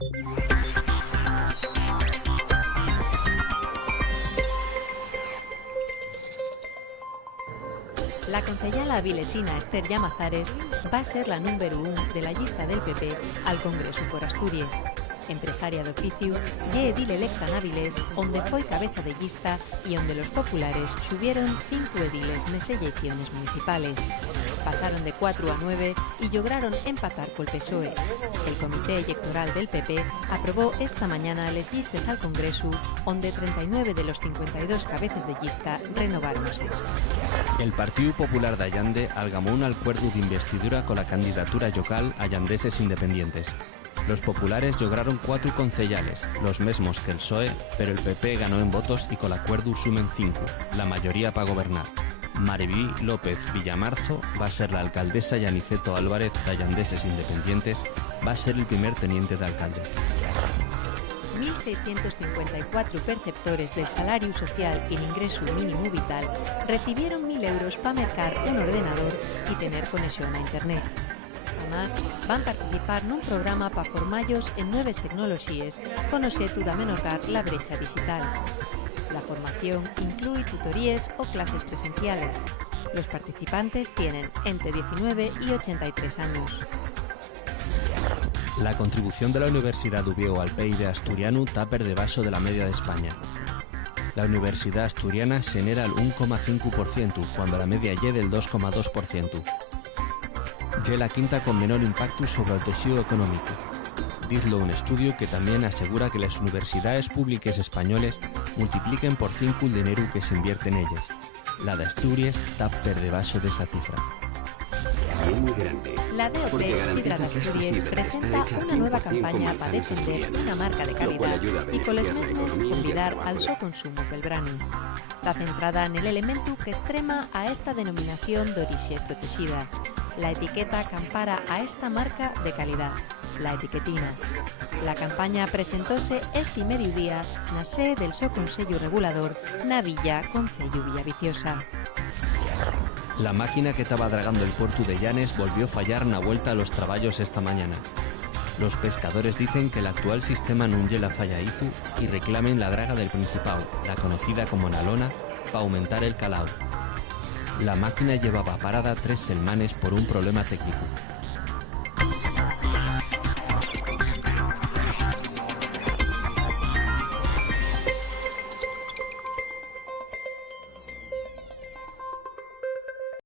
La concejala avilesina Esther Llamazares va a ser la número 1 de la lista del PP al Congreso por Asturias. Empresaria de oficio, ye edil electa en Avilés, onde foi cabeza de lista y onde los populares subieron 5 ediles nes elecciones municipales. Pasaron de 4 a 9 y lograron empatar col PSOE. El Comité Electoral del PP aprobó esta mañana les llistes al Congreso, onde 39 de los 52 cabezas de lista renováronse. El Partido Popular de Allande algamó un acuerdo de investidura con la candidatura local allandeses independientes. Los populares lograron 4 concejales, los mismos que el PSOE, pero el PP ganó en votos y con el acuerdo sumen 5, la mayoría para gobernar. Mariví López Villamarzo va a ser la alcaldesa y Aniceto Álvarez de Allandeses Independientes va a ser el primer teniente de alcalde. 1.654 perceptores del salario social y el ingreso mínimo vital recibieron 1.000 euros para mercar un ordenador y tener conexión a internet. Además, van participar en un programa para formallos en nuevas tecnologías con objeto de amenorar la brecha digital. La formación incluye tutorías o clases presenciales. Los participantes tienen entre 19 y 83 años. La contribución de la Universidad d'Oviedo al PIB asturiano está per debajo de la media de España. La Universidad Asturiana genera el 1,5%, cuando la media es del 2,2%. Es la quinta con menor impacto sobre el tejido económico. Dizlo un estudio que también asegura que las universidades públicas españoles multipliquen por 5 el dinero que se invierte en ellas. La de Asturias está per debajo de esa cifra. Muy grande. La DOP Sidra de Asturias presenta una nueva campaña para defender una marca de calidad y con les mismos convidar al so consumo pel brano. Está centrada en el elemento que extrema a esta denominación de origen protegida, la etiqueta que ampara a esta marca de calidad, la etiquetina. La campaña presentóse este mediodía na sede del so Consello Regulador na Villa Concello Villaviciosa. La máquina que estaba dragando el puerto de Llanes volvió a fallar en la vuelta a los trabajos esta mañana. Los pescadores dicen que el actual sistema no lle la falla hizo y reclamen la draga del Principado, la conocida como Nalona, para aumentar el calado. La máquina llevaba parada 3 semanas por un problema técnico.